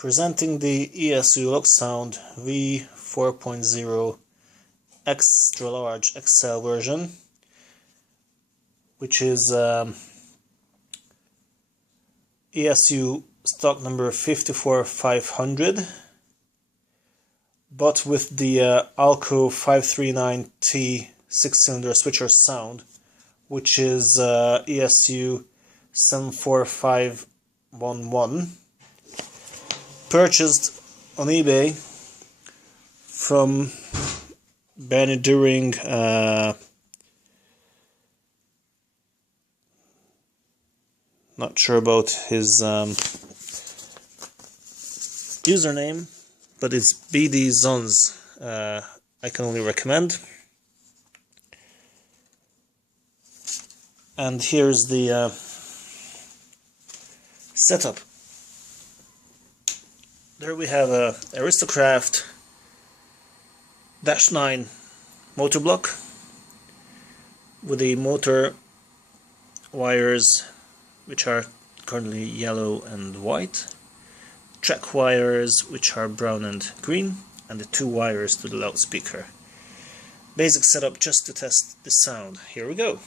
Presenting the ESU LokSound v4.0 extra large XL version, which is ESU stock number 54500, but with the Alco 539T 6-cylinder switcher sound, which is ESU 74511. Purchased on eBay from Benny During, not sure about his username, but it's BD Zons. I can only recommend. And here's the setup. There we have a Aristocraft -9 motor block with the motor wires, which are currently yellow and white, track wires, which are brown and green, and the 2 wires to the loudspeaker. Basic setup just to test the sound. Here we go.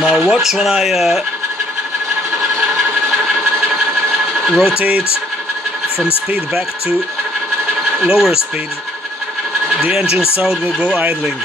Now watch when I rotate from speed back to lower speed, the engine sound will go idling.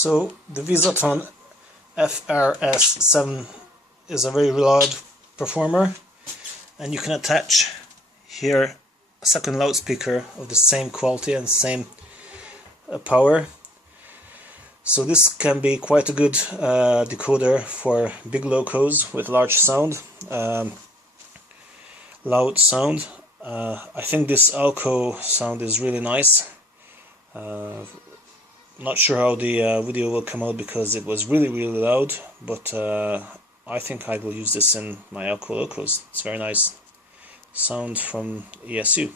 So the Visaton FRS7 is a very loud performer, and you can attach here a second loudspeaker of the same quality and same power. So this can be quite a good decoder for big locos with large sound, loud sound. I think this Alco sound is really nice. Not sure how the video will come out because it was really loud, but I think I will use this in my Alco Locos. It's very nice sound from ESU.